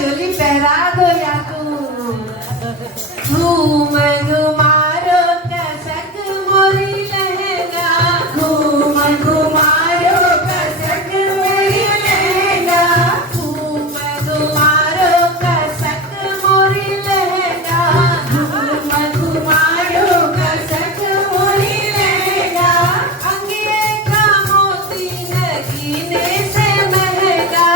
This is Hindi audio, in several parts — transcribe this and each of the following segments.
चोली पहरा दो या घूम घुमारो कसक मोरी लहंगा घूम घुमारो कसक मोरी लहंगा घूम घुमारो कसक मोरी लहंगा घूम घुमारो कसक मोरी लहंगा अंगिए का मोती नगीने से महंगा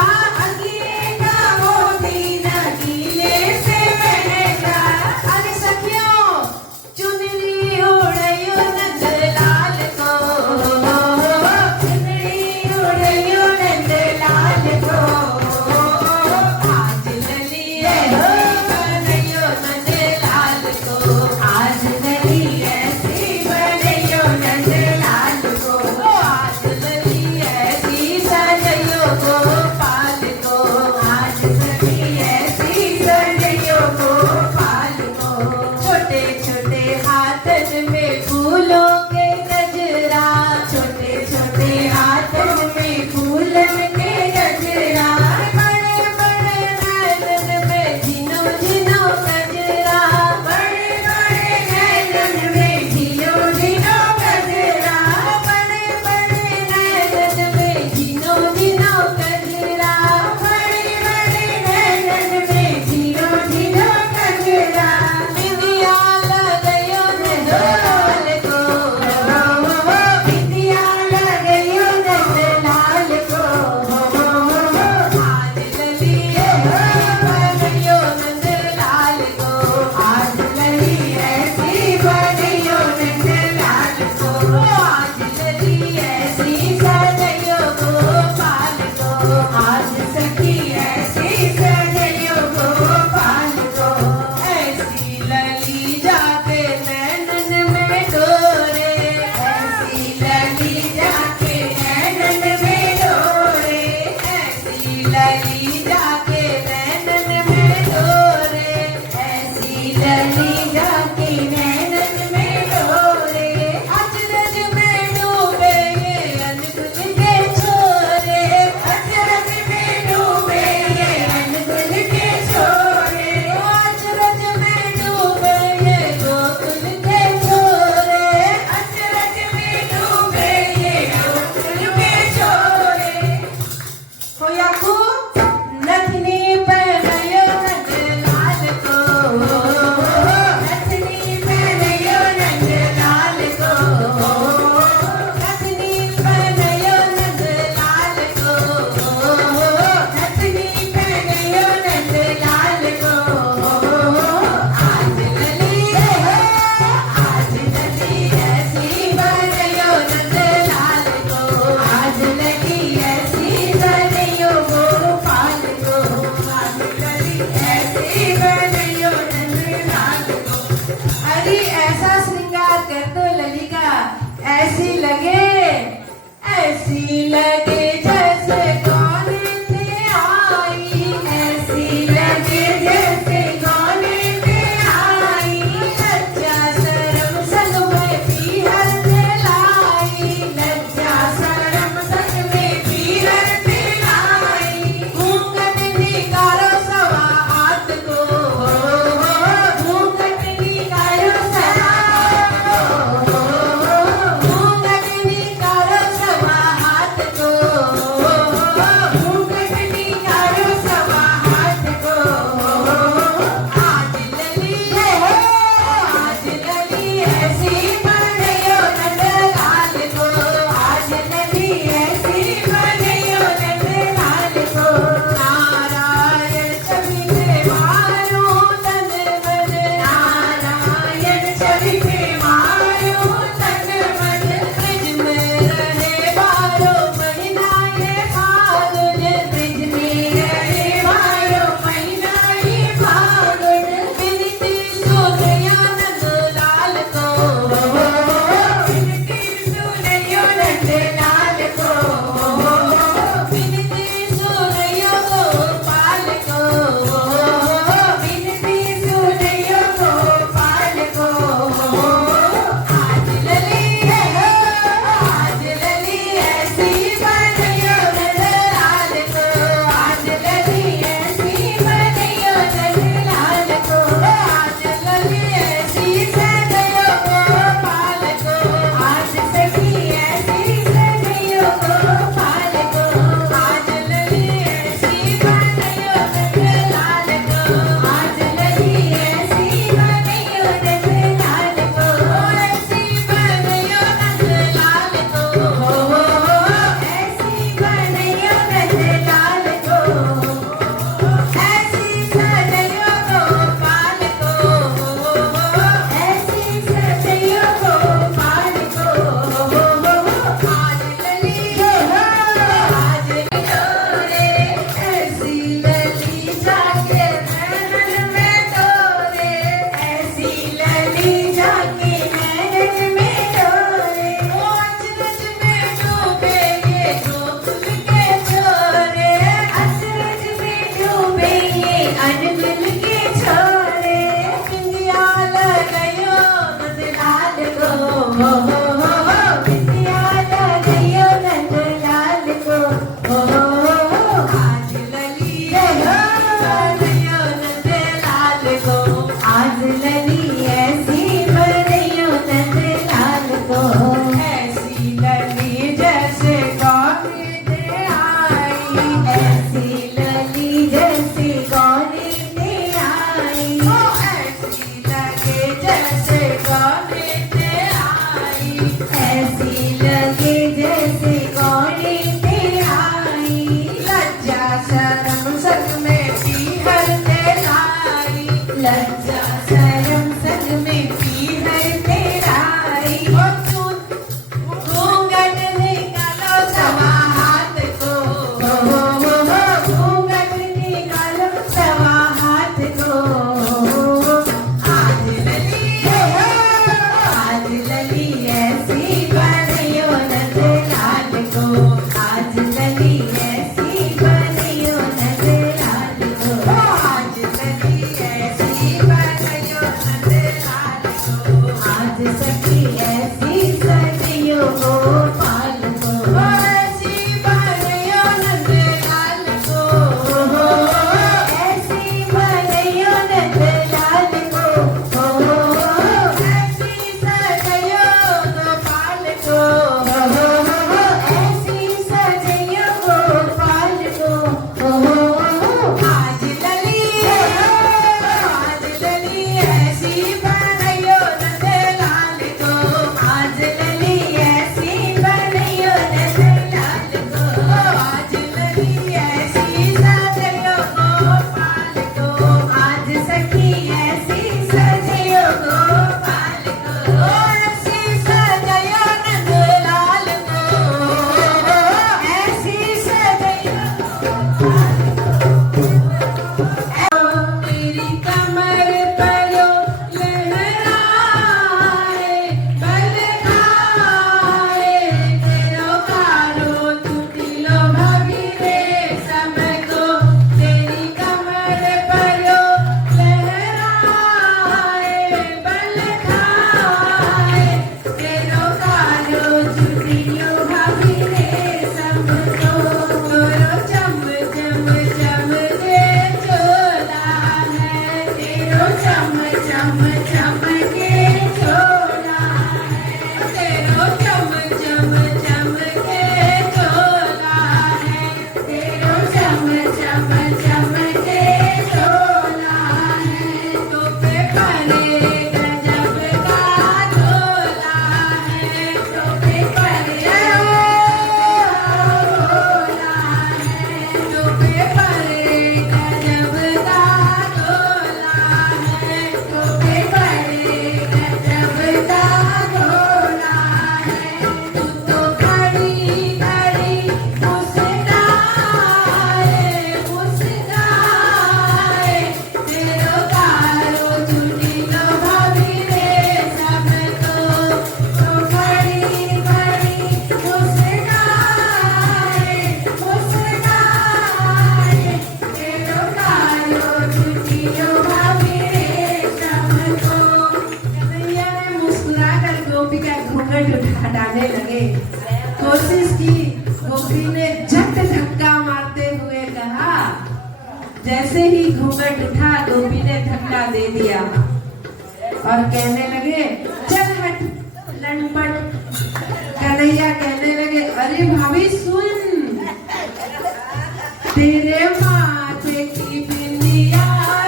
अंगिए का मोती नगीने से महंगा अरे सखियों चुनरी उड़यो नंद लाल को चुनरी उड़यो नंद लाल को आज ललिए बनयो नंद लाल को आज ललिए ऐसी बनयो नंद लाल को आज ललिए ऐसी सजयो गोपाल को आज ललिए ऐसी सजयो गोपाल को छोटे छोटे हाथन में फूलों के गजरा छोटे छोटे हाथन में फूलन के गजरा बड़े बड़े नैनन में झिनो झिनो गजरा बड़े बड़े नैनन में झिनो झिनो गजरा बड़े बड़े नैनन में झिनो झिनो गजरा बड़े बड़े नैनन में झिनो झिनो गजरा बिंदिया लगयो नंदलाल को बिंदिया लगयो नंदलाल को आज ललिए बनयो नंदलाल को आज ललिए ऐसी बनयो नंदलाल को आज ललिए ऐसी सजयो गोपाल को आज सखी ऐसी सजयो गोपाल को ऐसी लली जाके नैनन में डोरे ऐसी लली जाके नैनन में डोरे ऐसी लली जाके नैनन में डोरे ऐसी लली जाके नैनन में डोरे अचरज में डूबे ये अनगुल के छोरे अचरज में डूबे ये अनगुल के छोरे अचरज में डूबे ये गोकुल के छोरे अचरज में डूबे ये गोकुल के छोरे होया को नथनी पहनयो नंदलाल को नथनी पहनयो नंदलाल को नथनी पहनयो नंदलाल को नथनी पहनयो नंदलाल को आज ललिए ऐसी बनयो नंदलाल को आज ललिए ऐसी बनयो गोपाल को आज ललिए ऐसी बनयो नंदलाल को अरे ऐसा श्रृंगार कर दो ललिका ऐसी लगे जैसे गाने पे आई ऐसी लगे जैसे गाने पे आई लज्जा शर्म संग में पीहर दिलाई लज्जा शर्म संग में पीहर दिलाई घूंघट निकालो सवा हाथ को घूंघट निकालो सवा घूंघट निकालो सवा हाथ को गोपिका घूंघट हटाने लगे। कोशिश की, गोपी ने झट धक्का मारते हुए कहा। जैसे ही घूंघट उठा गोपी ने धक्का दे दिया और कहने लगे चल हट लंपट। कन्हैया कहने लगे अरे भाभी सुन, तेरे माथे की बिंदिया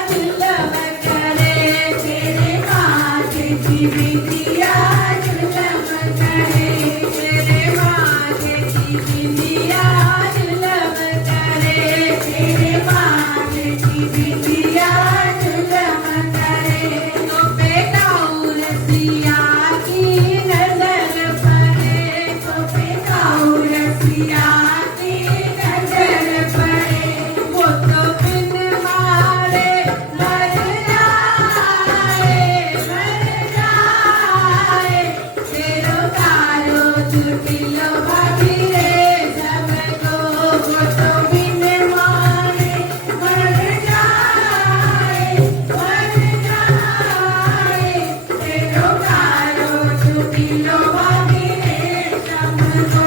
झुलम करे, तेरे माथे की बिंदिया झुलम करे, तेरे माथे की बिंदिया झुलम करे, तेरे माथे की बिंदिया झुलम करे। तो बेटा उरसिया की नजर पड़े, तो बेटा उरसिया की नजर पड़े, वो तो बिन मारे मर जाए, मर जाए। तेरो तारो चुटिलो भाभी रे सबको, वो तो बिन मारे मर जाए, मर जाए। तेरो तारो चुटिलो भाभी रे सबको।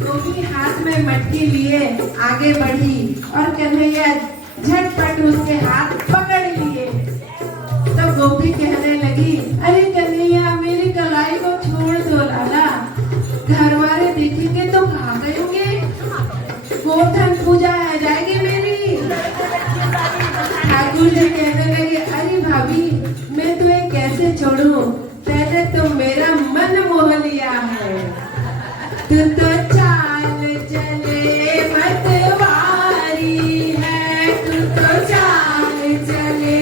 गोपी हाथ में मटकी लिए आगे बढ़ी और कन्हैया झटपट उसके हाथ पकड़ लिए। तो गोपी कहने लगी अरे कन्हैया मेरी कलाई को छोड़ दो लाला, घर वाले देखेंगे तो कहा कहेंगे गोवर्धन पूजा आ जाएगी मेरी। ठाकुर जी कहने लगे अरे भाभी मैं तुम्हें कैसे छोड़ूं, पहले तो मेरा मन मोह लिया है। तू तो चाल चले मतवारी है, तू तो चाल चले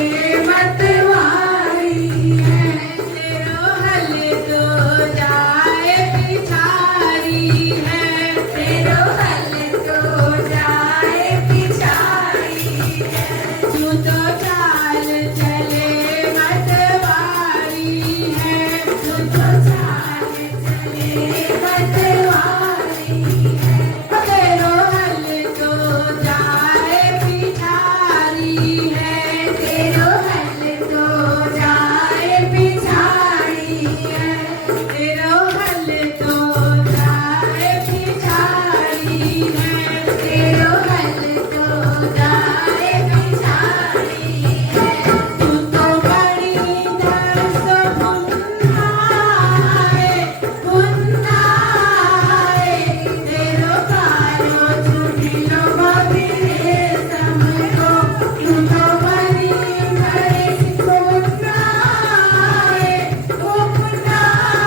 मतवारी है। तेरो हल तो जाए पिछाड़ी है, तेरो हल तो जाए पिछाड़ी है। तू तो चाल चले मतवारी है, तू तो चाल चले मतवारी है। तेरो हल तो जाए पिछाड़ी है, तेरो हल तो जाए पिछाड़ी है, तेरो हल तो जाए पिछाड़ी है, तेरो हल तो जाए पिछाड़ी है। तू तो बड़ी दरस पुन्नाए, पुन्नाए। तेरो तारो चुटिलो भाभी रे सबको, तू तो बड़ी दरस पुन्नाए, पुन्नाए।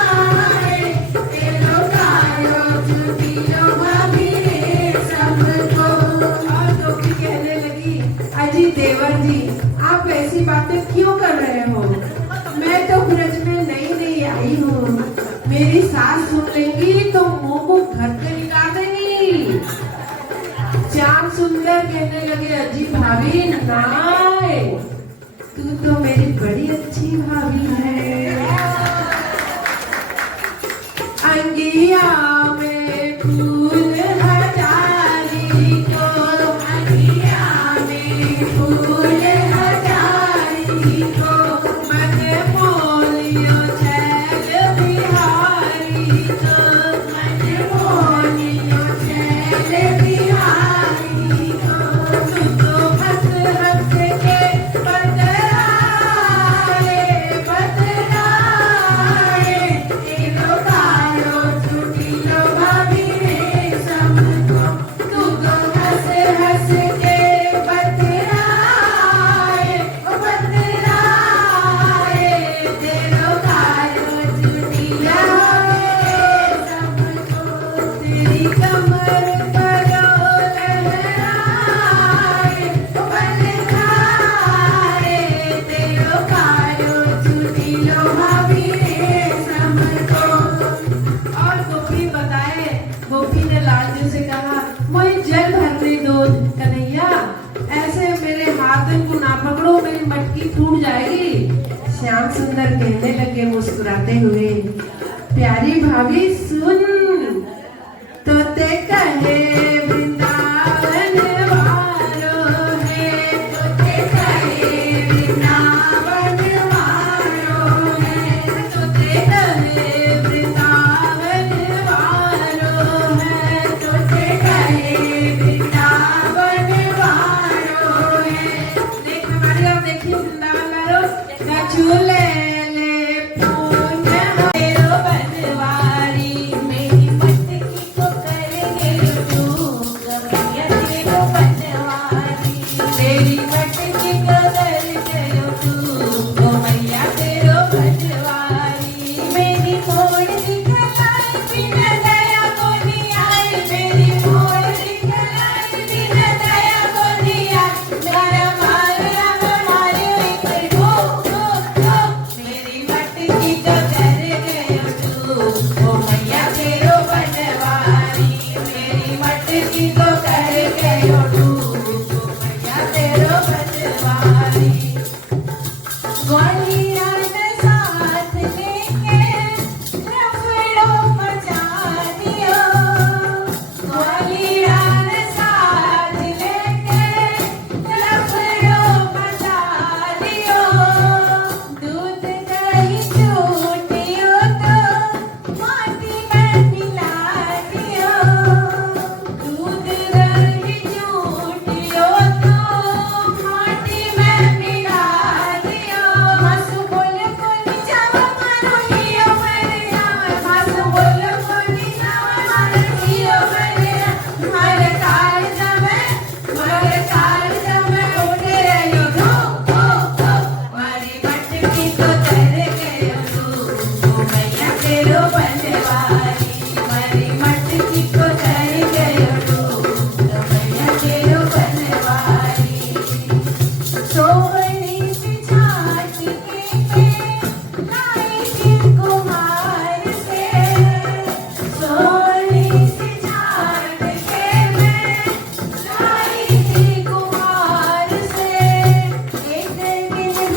तेरो तारो चुटिलो भाभी रे सबको। और गोपी कहने लगी अजी देवर जी आप ऐसी बातें क्यों कर रहे हो, मैं तो ब्रज में नई नई आई हूँ, मेरी सास सुन लेंगी तो मुंह को घर से निकाल देंगी। श्याम सुंदर कहने लगे अजी भाभी नाय, तू तो मेरी बड़ी अच्छी भाभी है। अंगिया में फूल हजारी को, अंगिया में फूल हजारी को। मन मोलियो छैल बिहारी को, मन मोलियो छैल बिहारी को। तू तो हंस हंस के बतराए, बतराए। तेरो तारो चुटिलो भाभी रे सबको, तू तो हंस हंस के बतराए, बतराए। तेरो तारो चुटिलो सबको, तेरी कमर पर लहराए, बतराए। तेरो तारो चुटिलो भाभी रे सबको। और गोपी बताए, गोपी ने लालजी से कहा मुझे जल भरने दो कन्हैया, ऐसे मेरे हाथ को ना पकड़ो मेरी मटकी फूट जाएगी। श्याम सुंदर कहने लगे मुस्कुराते हुए प्यारी भाभी सुन, तो ते कहे वृंदावन वालो है, तो ते कहे वृंदावन वालो है, तो ते कहे तेरो बनवारी मारी मटकी को कर गयो डूब मैया तेरो बनवारी सोहनी से छाट के लाई दिल कुमार से सोहनी से छाट के लाई दिल कुमार से एक दिन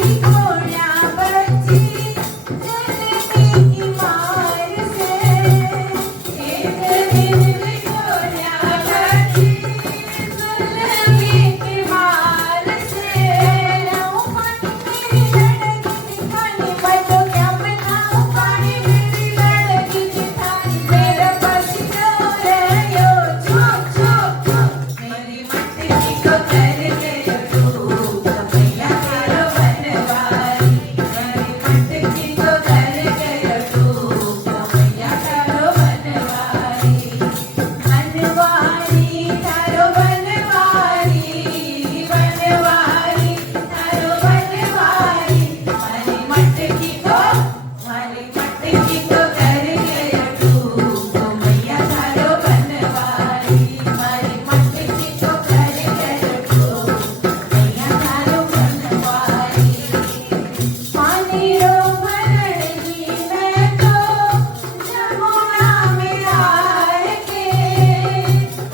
भी घोड़ा बची जलने की मार से एक दिन भी घोड़ा बची जलने की मार से पानी बचो क्या बनाओ पानी मेरी लड़की जिठानी मेरा पसीना रहो चुप चुप चुप मेरी मटकी को कर गयो डूब मैया तेरो बनवारी मेरी मटकी को कर गयो डूब मैया तेरो बनवारी बनवारी तारो बनवारी बनवारी तारो बनवारी मारी मटकी को कर गयो डूब मैया तारो बनवारी मारी मटकी को कर गयो डूब मैया तारो बनवारी पानी रो भरण जी मैं तो जमुना में आए के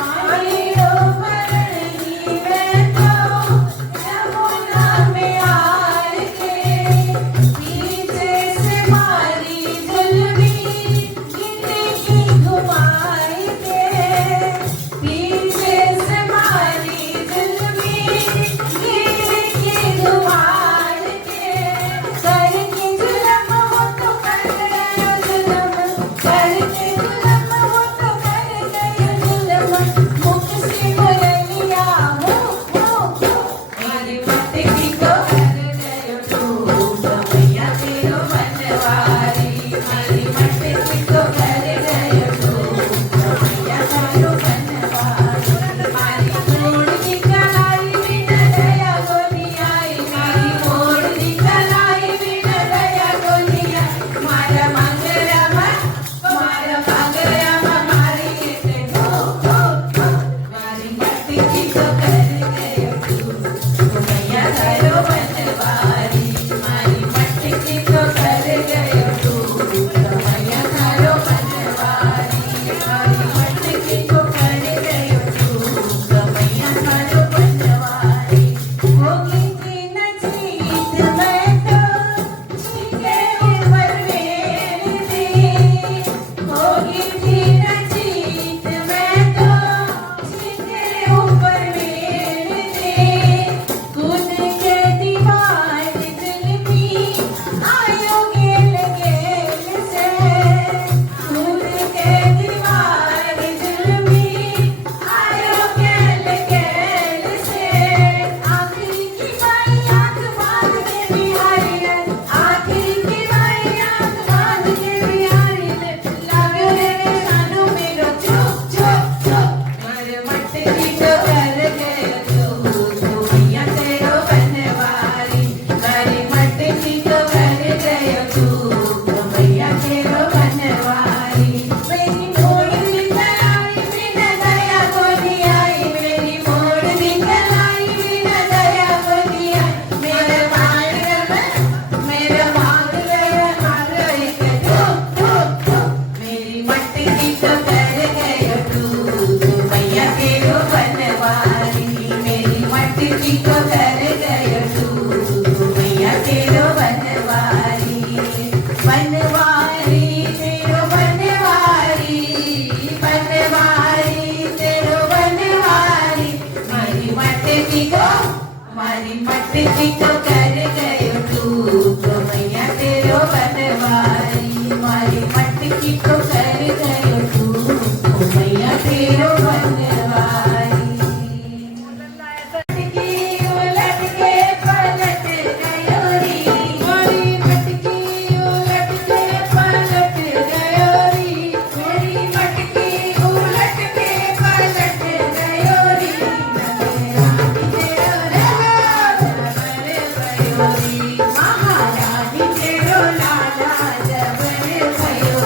पानी रो भरण जी मैं तो जमुना में आए के पीछे से मारी जुल्मी गिरने की घुमाई के पीछे से मारी जुल्मी गिरने की घुमाई के करके जुल्म वो तो कर गयो जुल्म करके जुल्म वो तो कर गयो जुल्म मुख से बोलिया हो मेरी मटकी को कर गयो डूब मैया तेरो बनवारी मेरी मटकी को कर गयो डूब मैया तेरो बनवारी मारी मोड़ की कलाई बिन दया गोनी आई मेरी मोड़ की कलाई बिन दया गोनी आई मारा मंगरा मारी के मारी मटकी को कर गयो डूब मैया तेरो बनवारी मारी मटकी को कर गयो डूब मैया तेरो बनवारी मारी मटकी को कर गयो डूब मैया तेरो बनवारी होगी थी न जीत मैं तो जीते ऊपर मेरी थी होगी थी न जीत मैं तो जीते ऊपर मेरी थी कूद के दीवार जुल्मी आयो गेल गेल से कूद के दीवार जुल्मी आयो गेल गेल से आखिरी की बाई आंख बांध के बिहारी ने आखिरी की बाई आंख बांध के बिहारी ने लागो रे सानू मेरो चुप चुप चुप मारे मटकी को कर गयो डूब मैया तेरो बनवारी मारी मटकी को कर गयो डूब मैया तेरो बनवारी मेरी मोड़ निकल आई बिन दया गोनी आई मेरी मोड़ निकल आई बिन दया गोनी आई मेरे मांग गया मार एक डूब मेरी मटकी को कर गयो डूब मैया तेरो बनवारी मेरी मटकी को कर गयो डूब मैया तेरो बनवारी बनवारी तेरो बनवारी बनवारी तेरो बनवारी मारी मटकी को कर गयो डूब मैया तेरो बनवारी मारी मटकी को कर गयो डूब मैया तेरो बनवारी मटकी उलट के पलट गयो री मारी मटकी उलट के पलट गयो री मेरी मटकी उलट के पलट गयो री महारानी तेरो लाला जबर भयो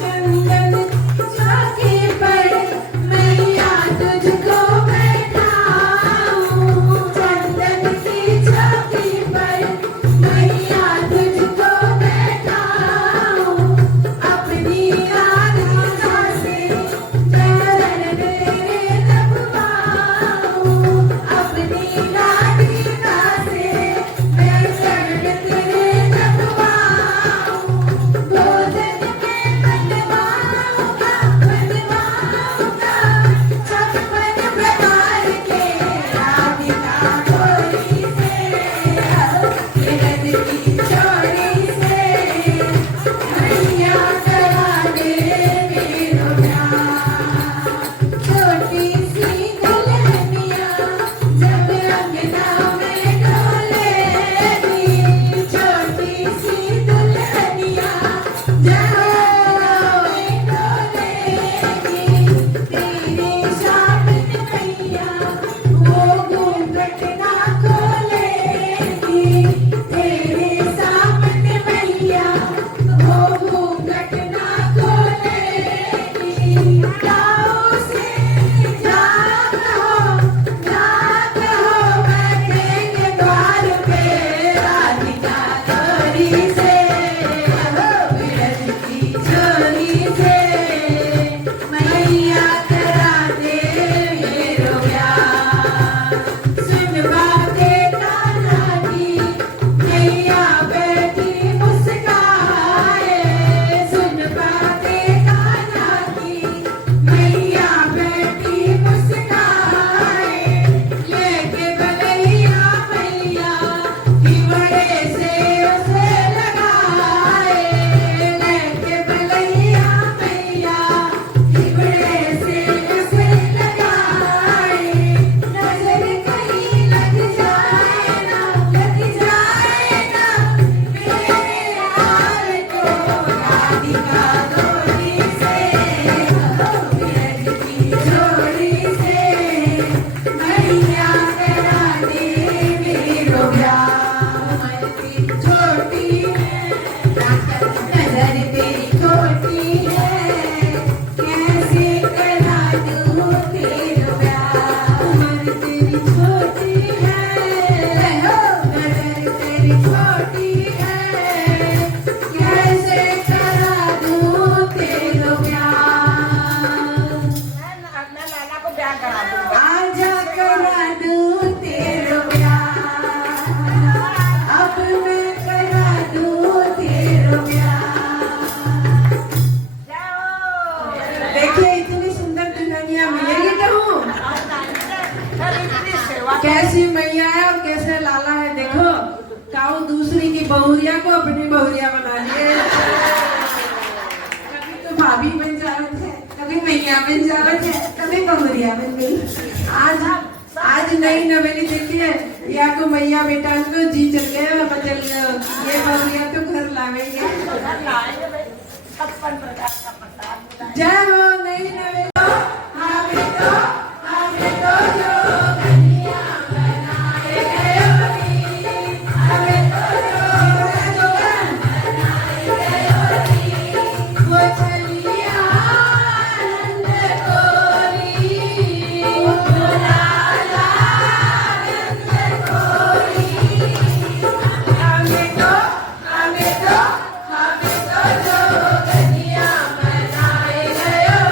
चंदन चौकी पर मैया तुझको बैठाऊं, चंदन की चौकी पर मैया तुझको बैठाऊं, अपनी राधिका से चरण तेरे दबवाऊं, अपनी राधिका से मैं चरण तेरे दबवाऊं, भोजन में बनवाऊंगा छप्पन प्रकार के राधिका गोरी से, किरण की चोरी से मैया करा दे मेरो प्यार। छोटी सी दुल्हनिया जब अंगना में डोलेगी, छोटी सी दुल्हनिया जब अंगना में डोलेगी, तेरे सामने मैया वो घूंघट ना खोलेगी, तेरे सामने मैया वो घूंघट ना खोलेगी। जाओ से जा कहो बैठेंगे द्वार पे राधिका गोरी से, बिरज की चोरी से मैया करा दे मेरो प्यार। सुन बातें कान्हा की मैया बैठी मुस्काए, सुन बातें कान्हा की मैया बैठी मुस्काए, लेके बलैया मैया हिवड़े से उसे लगाए, लेके बलैया मैया हिवड़े से उसे लगाए, नजर कहीं लग जाए ना मेरे हार को राधिका गोरी से, बिरज की चोरी से मैया करा दे मेरो प्यार। तेरी छोटी है नजर तेरी छोटी है, कैसे करा दूं तेरा प्यार। उम्र तेरी छोटी है, नजर तेरी छोटी है, कैसे करा दूं तेरा प्यार। मैं लैला को ब्याह करा दूंगा। आजा करा दूं तेरा प्यार, अब मैं करा दूं तेरा प्यार। जाओ। देखिए इतनी सुंदर दुल्हनिया मिलेगी कहूँ, फिर इतनी सेवा कैसी मैया है और कैसे लाला है। देखो काऊ दूसरी की बहुरिया को अपनी बहुरिया बना लिए, कभी तो भाभी बन जावत है, कभी मैया बन जावत है, कभी बहुरिया बन गई। आज नई नवेली देखिए, या को मैया बेटा को जी चल गया बदल गया, ये बहुरिया तो घर लावेंगे। घर लाएंगे भाई, 56 प्रकार का प्रसाद मिलाएंगे। जय हो नई नवेली। हमें तो जो कन्या बनाए गए होगी, हमें तो जो बनाए गए होगी, वो चलिया आनंद कोरी, वो लाला आनंद कोरी। हमें तो जो कन्या बनाए गए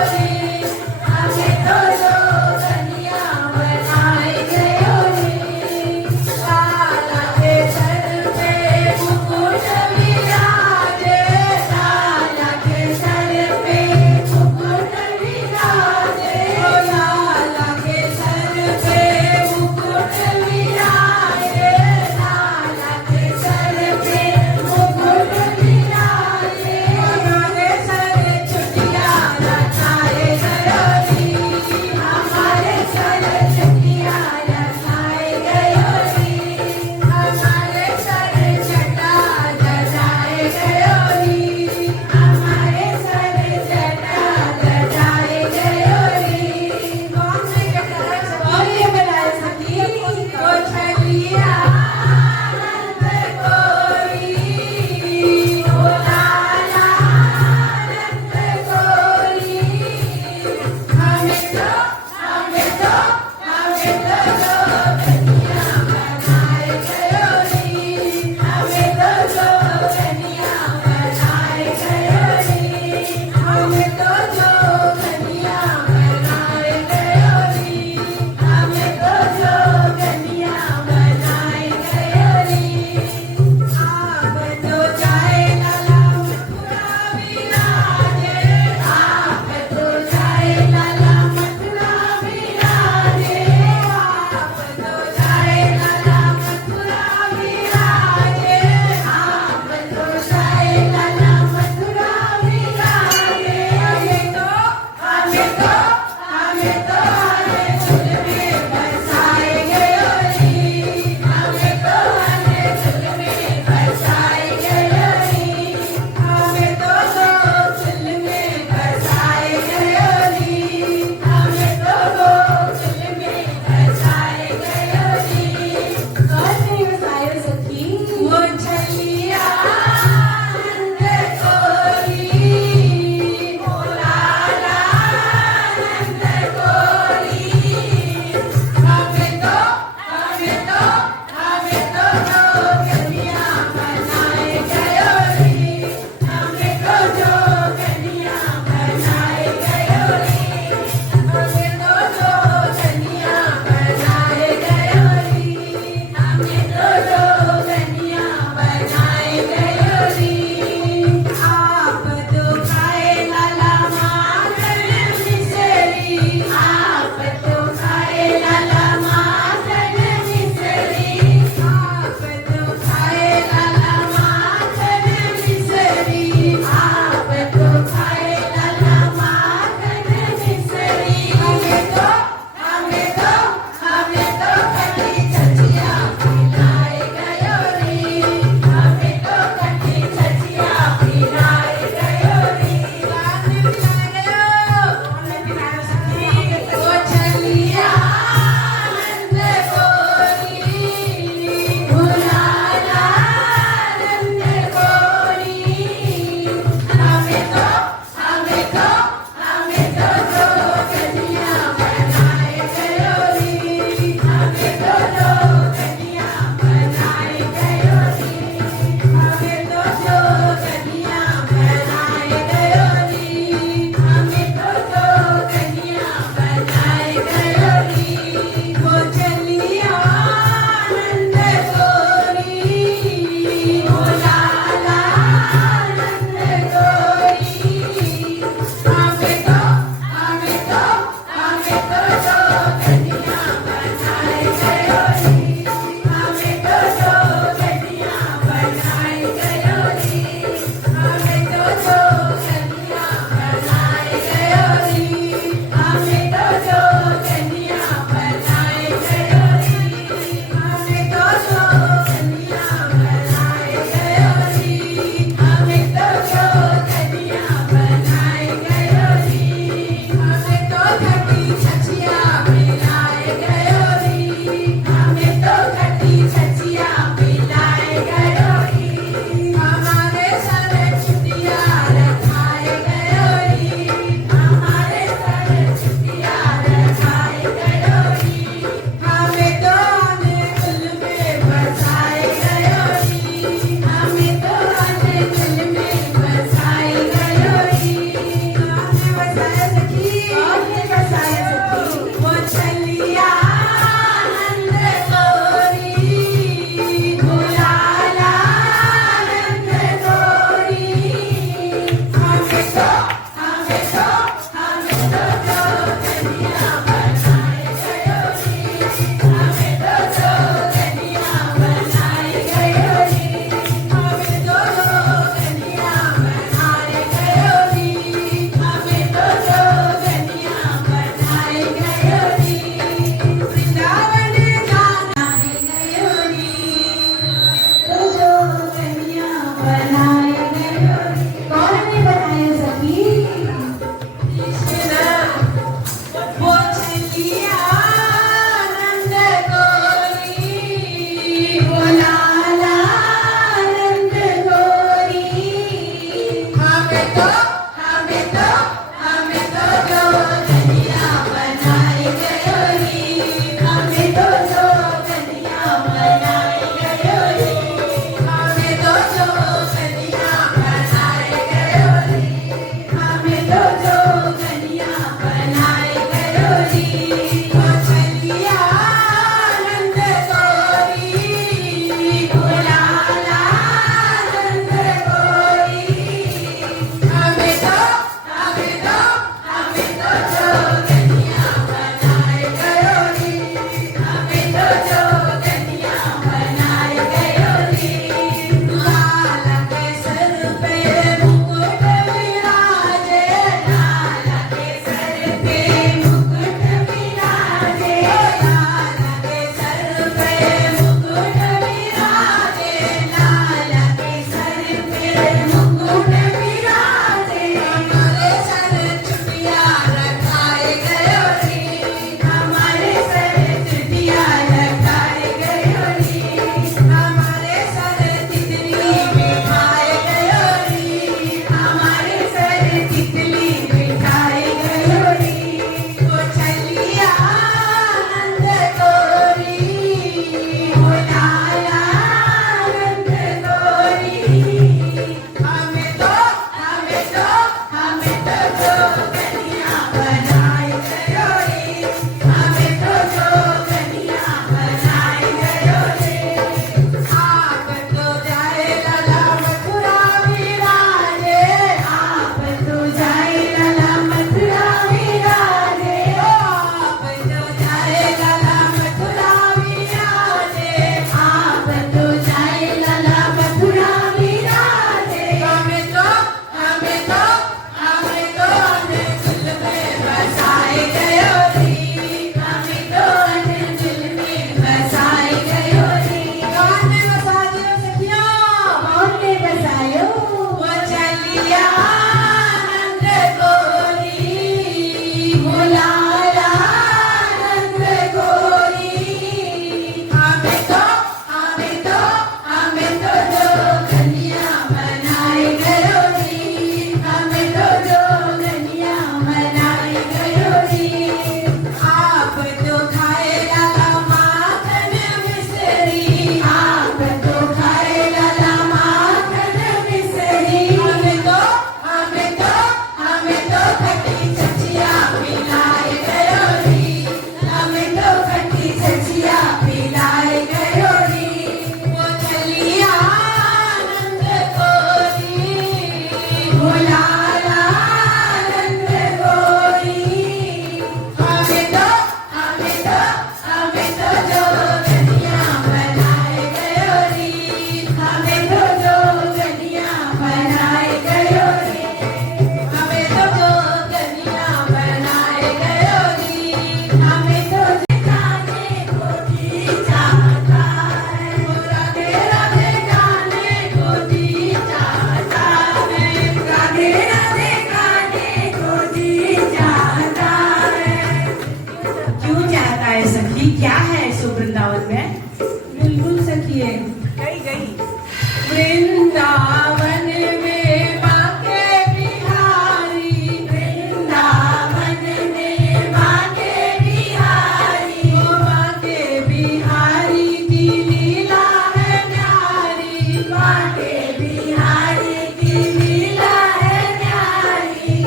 वृंदावन में बाके बिहारी, वृंदावन में बाके बिहारी, वो बाके बिहारी की लीला है न्यारी, बाके बिहारी की लीला है न्यारी।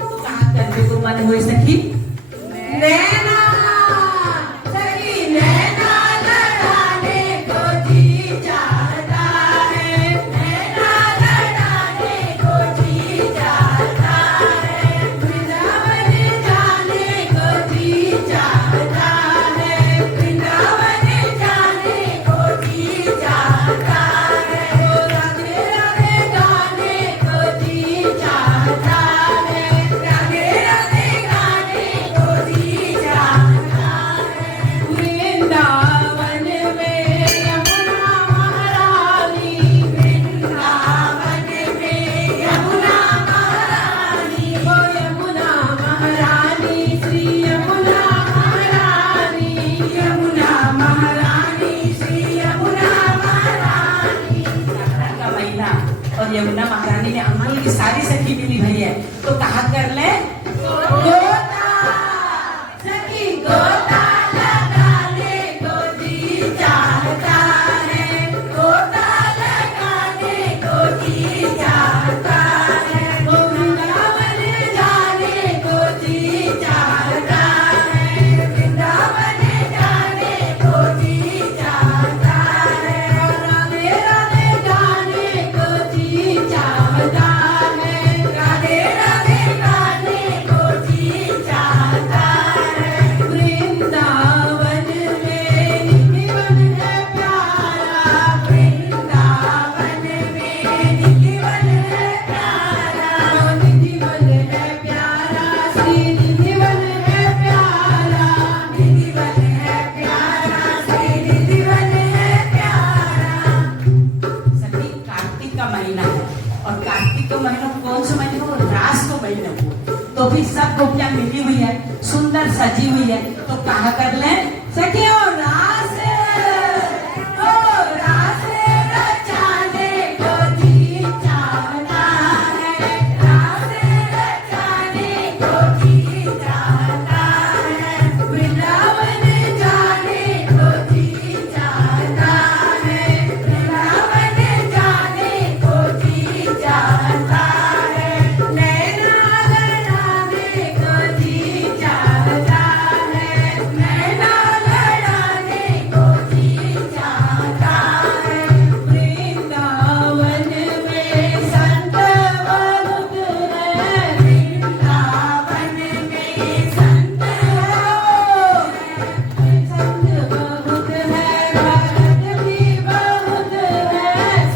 कहाँ करने को मन हुए सखी? नैना सखी नैना लड़ाने को जी चाहता है, नैना और यमुना महारानी ने अंकुल की सारी सखी मिली भई है, तो कहा कर ले गोता सखी गोता लगाने को जी चाहता है, गोता लगाने को जी चाहता है, वो वृंदावन जाने को जी चाहता है, वृंदावन जाने को जी चाहता है, राधे राधे गाने को जी चाहता है, राधे राधे गाने को जी चाहता है, वृंदावन में निधिवन है प्यारा, वृंदावन में निधिवन है प्यारा, निधिवन है प्यारा, श्री निधिवन है प्यारा, निधिवन है प्यारा, श्री निधिवन है प्यारा। सखी कार्तिक का महीना है, और कार्तिक का महीना कौन सा महीना हो? रास को महीना हो, तो भी सब गोपियां मिली हुई है, सुंदर सजी हुई है, तो कहा कर ले सखियों रास रचाने को जी चाहता है, रास रचाने को जी चाहता है, वृंदावन जाने को जी चाहता है, वृंदावन जाने को जी चाहता है, नैना लड़ाने को जी चाहता है, नैना लड़ाने को जी चाहता है, वृंदावन में संत बहुत है, वृंदावन में संत बहुत है, भगत भी बहुत है,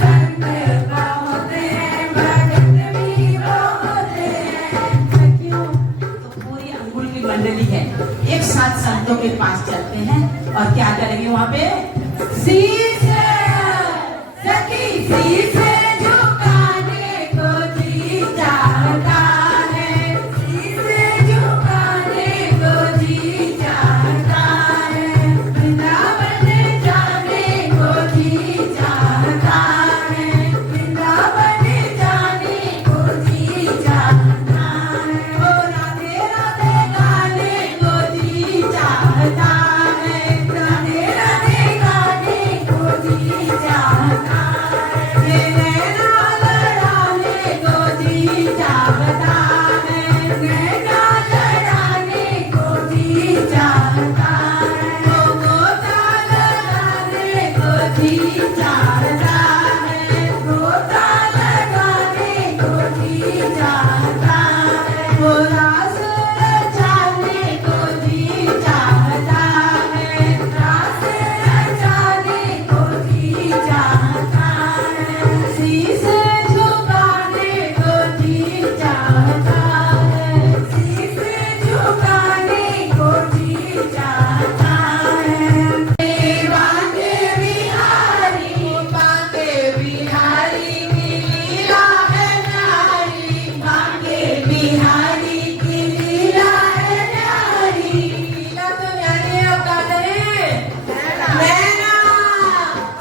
संत बहुत है, भगत भी बहुत है। सखियों तो पूरी अंकुल की मंडली है, एक साथ संतों के पास चलते हैं और क्या करेंगे वहां पे? शीश सखी शीश झुकाने को जी चाहता है, शीश झुकाने को जी चाहता है, वृंदावन जाने को जी चाहता है, वृंदावन जाने को जी चाहता है, ओ राधे राधे गाने को जी चाहता है, राधे राधे गाने को जी चाहता है, ये नैना लड़ाने को जी चाहता है, नैना लड़ाने को जी चाहता है, ओ गोता लगाने को जी चाहता है, गोता लगाने को जी चाहता है, वो रास रचाने को जी चाहता है, रास रचाने को जी चाहता है, शीश झुकाने को जी चाहता है, शीश झुकाने को जी चाहता है। बांके बिहारी बांके बिहारी की लीला है न्यारी, बांके बिहारी की लीला है न्यारी, लीला तो न्यारी है, अब क्या करें? नैना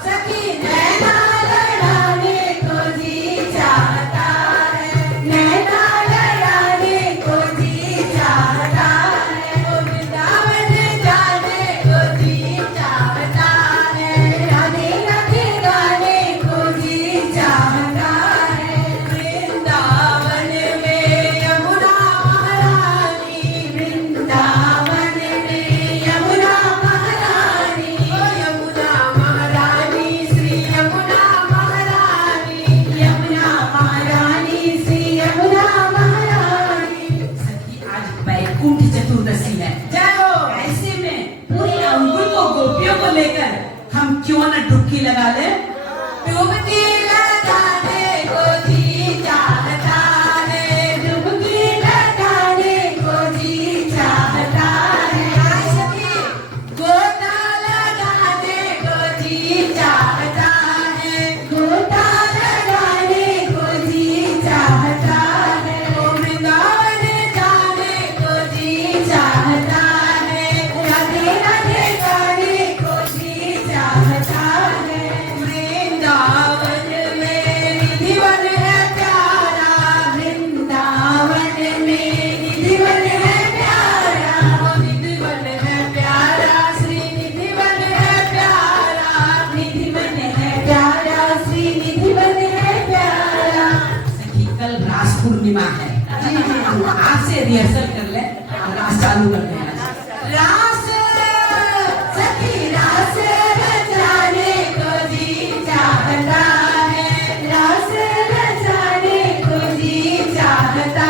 सखी नैना लड़ाने को जी चाहता है, नैना लड़ाने को जी चाहता है, वो वृंदावन जाने को जी चाहता है, राधे राधे गाने को जी चाहता है, वृंदावन में यमुना महारानी, वृंदावन में यमुना महारानी, ओ यमुना महारानी श्री यमुना महारानी, यमुना महारानी श्री यमुना महारानी। सखी आज वैकुंठ चतुर्दशी है, जय हो। ऐसे में पूरी अंकुल को गोपियों को लेकर हम क्यों न डुबकी लगा ले? डुबकी लगाने को जी चाहता है, डुबकी लगाने को जी चाहता है, हाय सखी गोता लगाने को जी चाहता है, गोता लगाने को जी चाहता है, ओ वृंदावन जाने को जी चाहता है, राधे राधे गाने को जी चाहता है, वृंदावन पूर्णिमा है। तो आज से रिहर्सल कर ले और रास चालू कर देना। रास सखी रास रचाने को जी चाहता है, रास रचाने को जी चाहता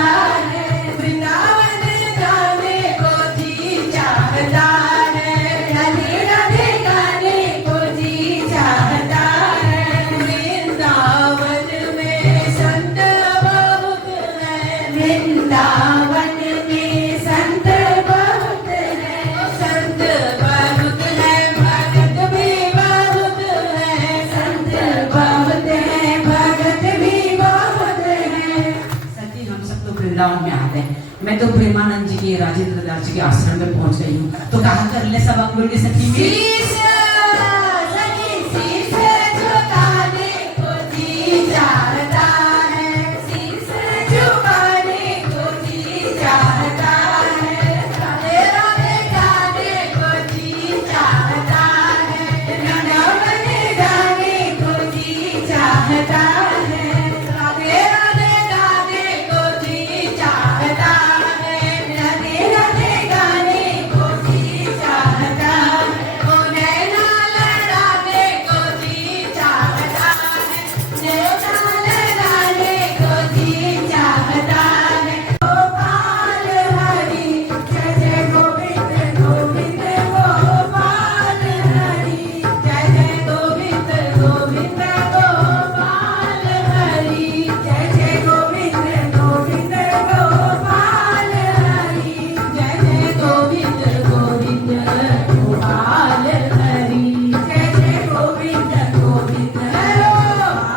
है, वृंदावन जाने को जी चाहता है, राधे राधे गाने को जी चाहता है। वृंदावन में संत बहुत है, वृंदावन में संत बहुत है, संत बहुत है, भगत भी बहुत है, संत बहुत है, भगत भी बहुत है। सती हम सब तो वृंदावन में आते हैं। मैं तो प्रेमानंद जी की, राजेंद्र दास जी के आश्रम में पहुंच गई हूँ। तो कहा कर ले सब अंगुल की सखी शीश झुकाने को जी चाहता है, शीश झुकाने को जी चाहता है, राधे राधे गाने को जी चाहता है, वृंदावन जाने को जी चाहता है, राधे राधे गाने को जी चाहता है, राधे राधे गाने को जी चाहता है, ओ नैना लड़ाने को जी चाहता है, नैना लड़ाने को जी चाहता है। गोपाल हरि जय जय गोविंद गोविंद गोपाल हरि जय जय गोविंद गोविंद गोपाल हरि जय जय गोविंद गोविंद गोपाल हरि जय जय गोविंद गोविंद गोपाल हरि जय जय गोविंद गोविंद गोपाल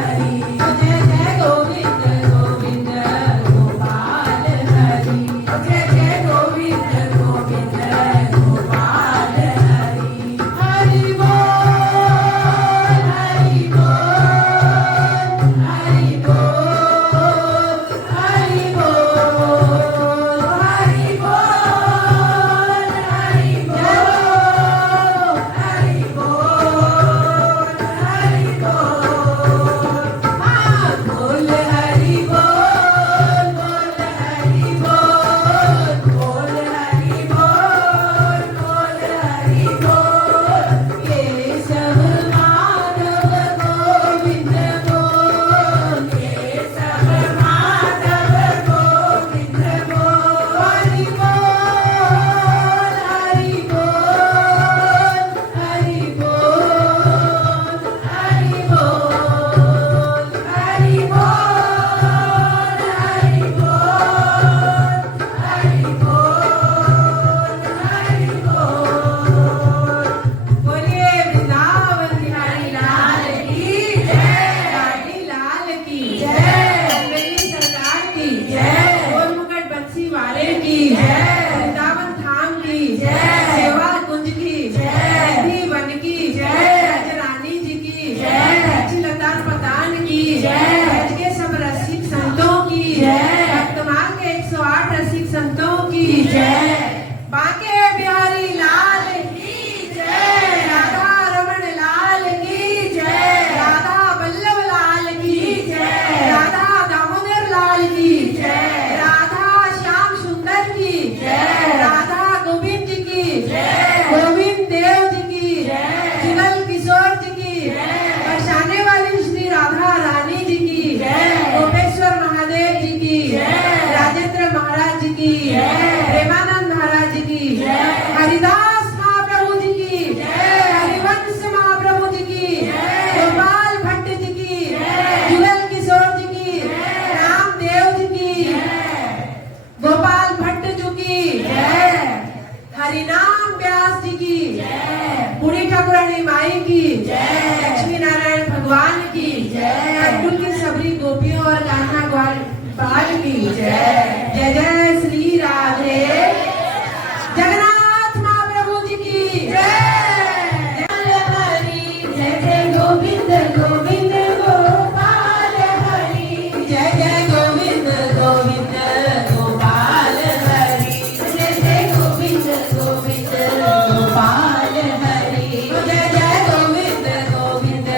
हरि जय जय गोविंद गोविंद गोपाल हरि जय जय गोविंद गोविंद गोपाल हरि। हरि बोल हरि बोल हरि बोल हरि बोल हरि बोल हरि बोल हरि बोल हरि बोल। हाँ बोल हरि बोल बोल हरि बोल बोल हरि बोल बोल हरि बोल। ये सब माधव गोविंद बोल, ये सब माधव गोविंद बोल। हरि बोल हरि बोल हरि बोल हरि बोल हरि बोल हरि बोल हरि बोल हरि बोल। बोलिए वृंदावन बिहारी लाल की जय, लाडी लाल की जय, मेरी सरकार की जय, गोल मुकुट बंसी वाले की जय, वृंदावन धाम की जय, सेवा कुंज की जय, निधि वन की जय, रानी जी की जय, लतार पतान की जय, ब्रज के सब रसिक संतों की जय, भक्तमाल के 108 रसिक संतों की जय, बांके बिहारी लाल की जय, राधा रमण लाल की जय, राधा वल्लभ लाल की जय, राधा दामोदर लाल की जय, राधा श्याम सुंदर की जय, राधा गोविंद जी की जय, गोविंद देव जी की जय, जिगल किशोर जी की जय, बरसाने वाली श्री राधा रानी जी की जय, गोपेश्वर महादेव जी की जय, राजेंद्र महाराज जी की जय, प्रेमानंद महाराज जी की जय, हरिदास महाप्रभु जी की जय, हरिवंश महाप्रभु जी की जय, गोपाल भट्ट जी की जय, जुगल किशोर जी की जय, रामदेव जी की जय, गोपाल भट्ट जी की जय, हरिनाम व्यास जी की जय, बूढ़ी ठाकुरानी माई की जय, लक्ष्मी नारायण भगवान की जय, अब्दुल की सबरी गोपियों और कान्हा ग्वाल बाल की जय। जय जय श्री राधे जगन्नाथ महाप्रभु जी की जय। हरि जय जय गोविंद गोविंद गोपाल हरि जय जय गोविंद गोविंद गोपाल हरि जय जय गोविंद गोविंद गोपाल हरि जय जय गोविंद गोविंद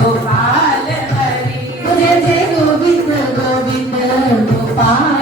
गोपाल हरि जय जय गोविंद गोविंद पाए